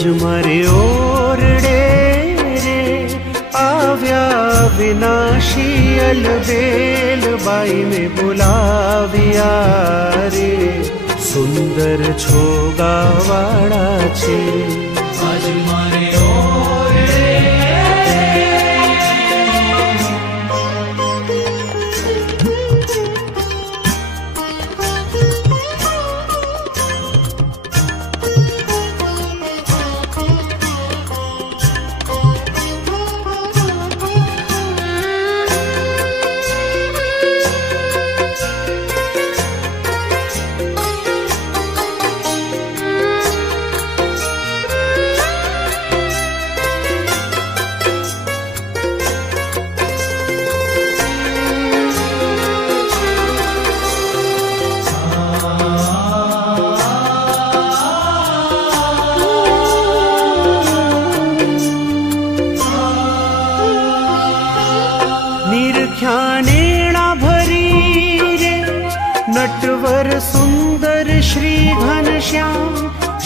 જ મારે ઓરડે રે. આવ્યા વિનાશી અલબેલ બાઈ ને બોલાવ્યા રે. સુંદર છો ગાવાળા છે.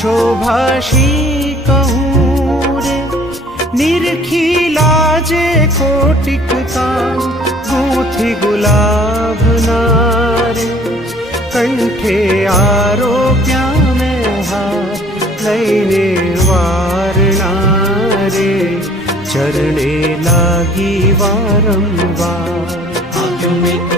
शोभाषीरे निर्खीला जे कोटि का भूत गुलाभना कण्ठे आरोग्यारणे लागी वारं वे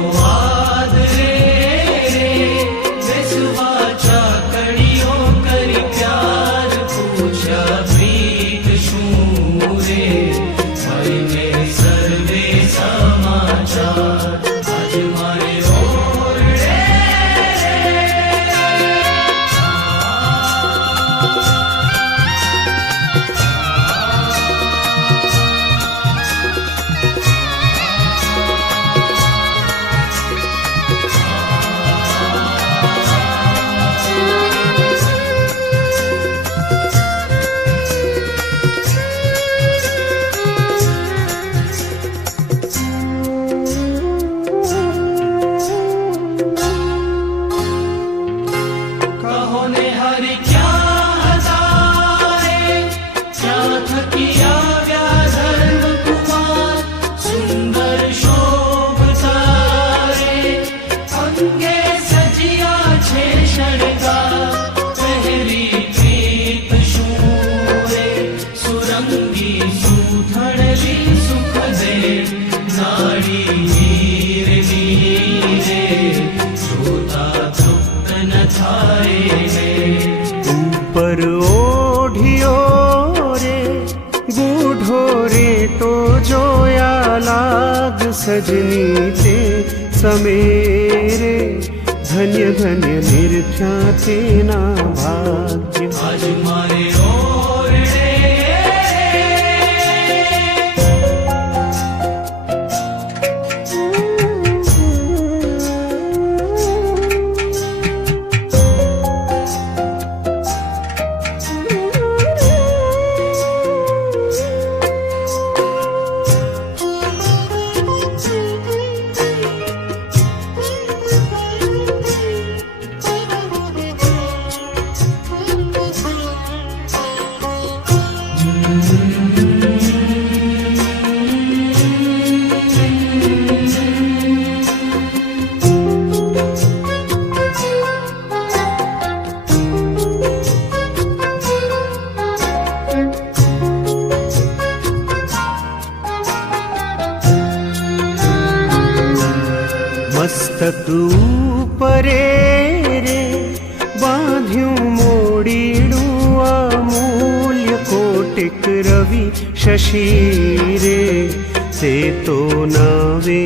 Lord. सजनी थे समेरे धन्य धन्य निर्ख्या थे ना भाग्य आज मारे ओ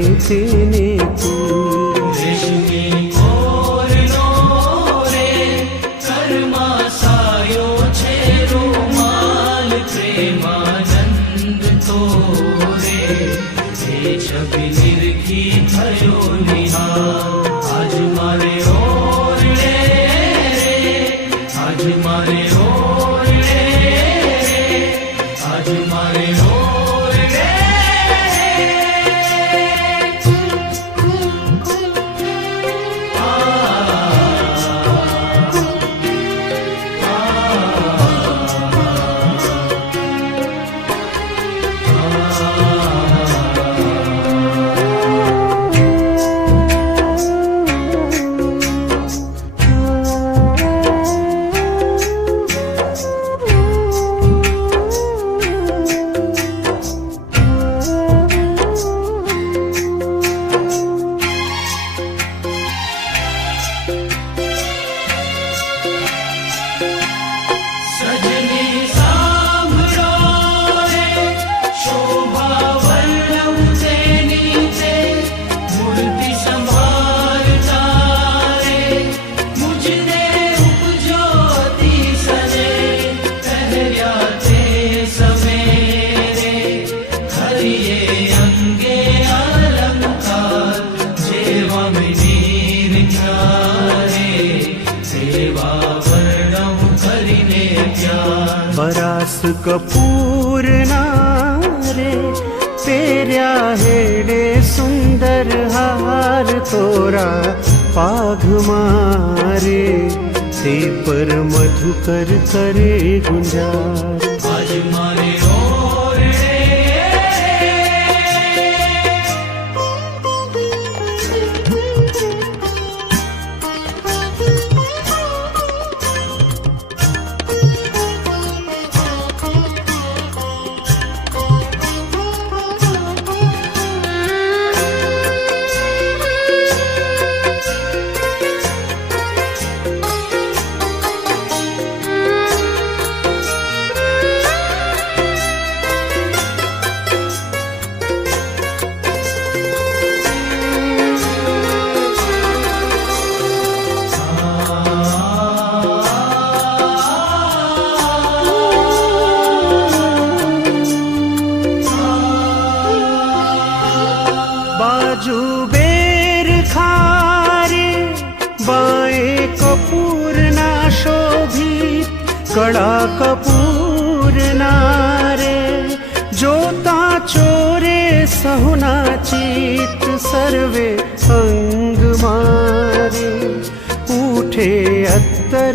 ప్రేమించి पूरनाे तेर्याेडे सुन्दर हार तोरा थोरा पाघमारे ते पर मधुकर करे गुंजार. आज मारे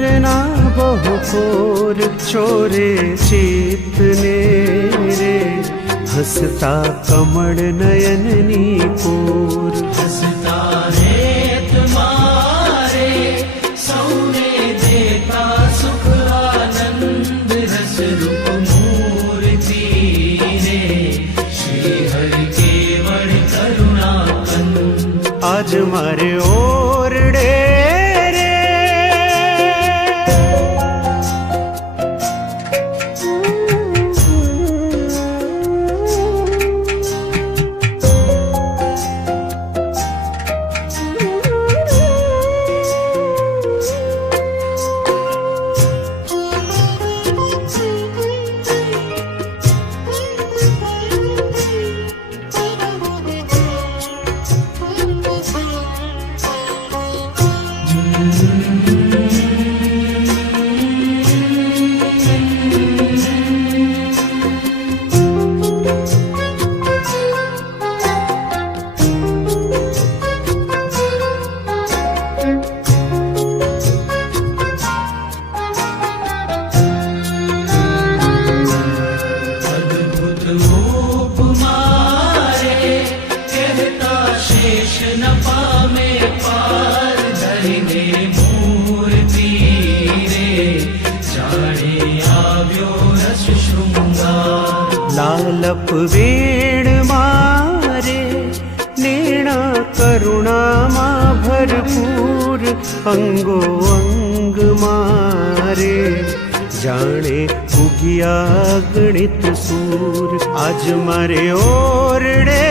અત્તરના બહુ કોર છોરે ચિતને રે હસતા કમળ નયનની કોર હસતા રે તમારે સૌને દેતા સુખ આનંદ રસ રૂપ મૂર્તિ રે શ્રી હરિ કેવળ કરુણા આજ મારે वेण मा नेण करुणा भरपूर अङ्गो अङ्गमरे मारे। जाने भुग्या गणित सूर आज मारे ओरडे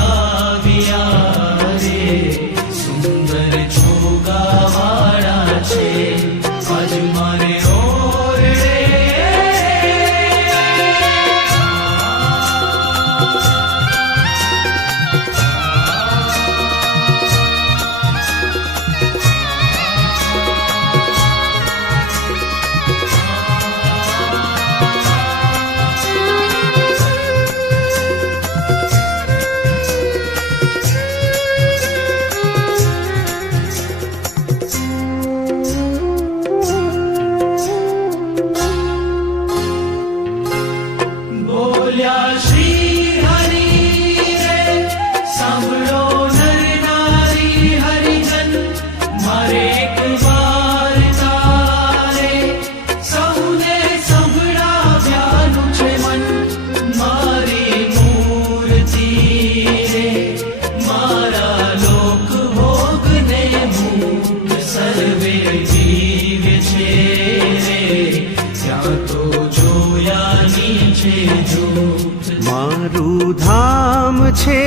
મારું ધામ છે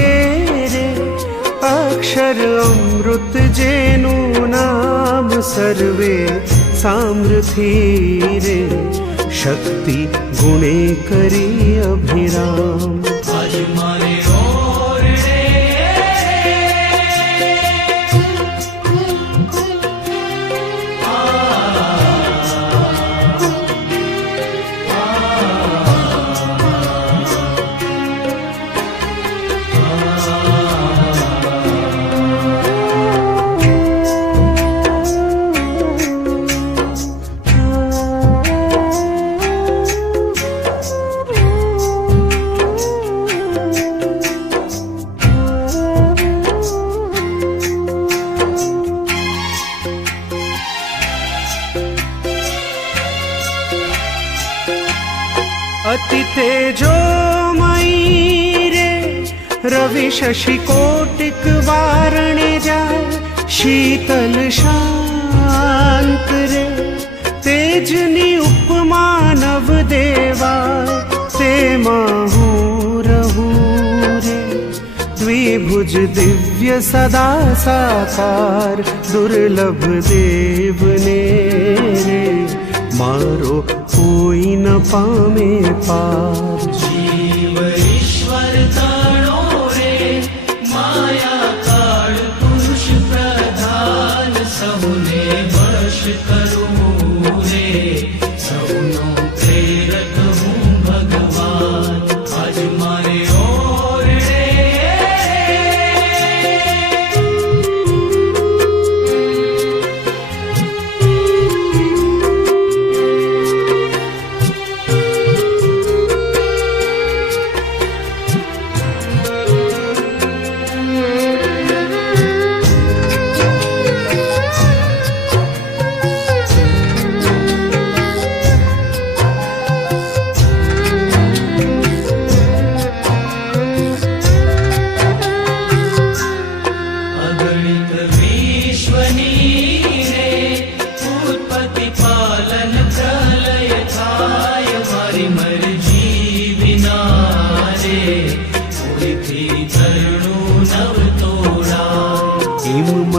રે, અક્ષર અમૃત જેનું નામ સર્વે સામ્રથી રે. શક્તિ ગુણે કરી અભિરામ. મારે રવિ શશि કોટિક વારણે જાય, શીતલ શાંત રે. તેજની ઉપમાનવ દેવા તેમાં હું રહું રે. દ્વિભુજ દિવ્ય સદા સાકાર, દુર્લભ દેવને રે. મારો કોઈ ન પામે પાર عاشق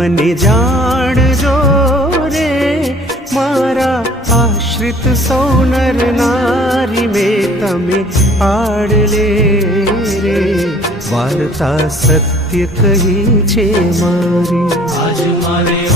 મને જાણજો રે. મારા આશ્રિત સૌનર નારી મેં તમે આડલે રે. વાર્તા સત્ય કહી છે મારી. આજ મારે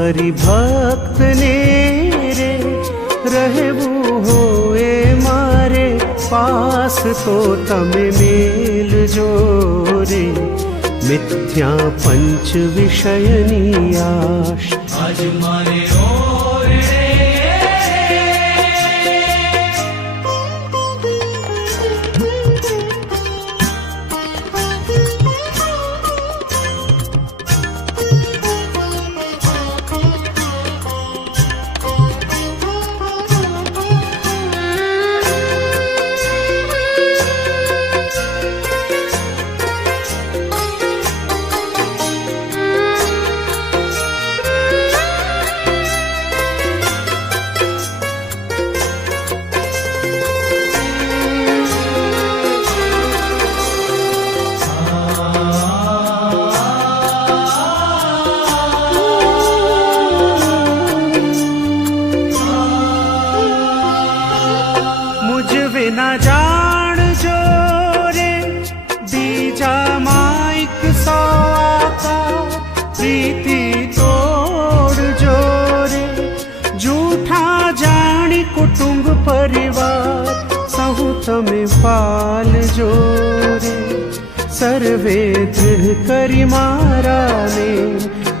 हरि भक्त ने रे, रहू हो ए मारे, पास तो तम मेल जोरे। मिथ्या पंच विषयनी आश। आज मारे પાલજો રે સર્વે દૃઢ કરી મારાને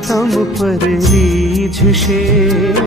તમ પર રીઝશે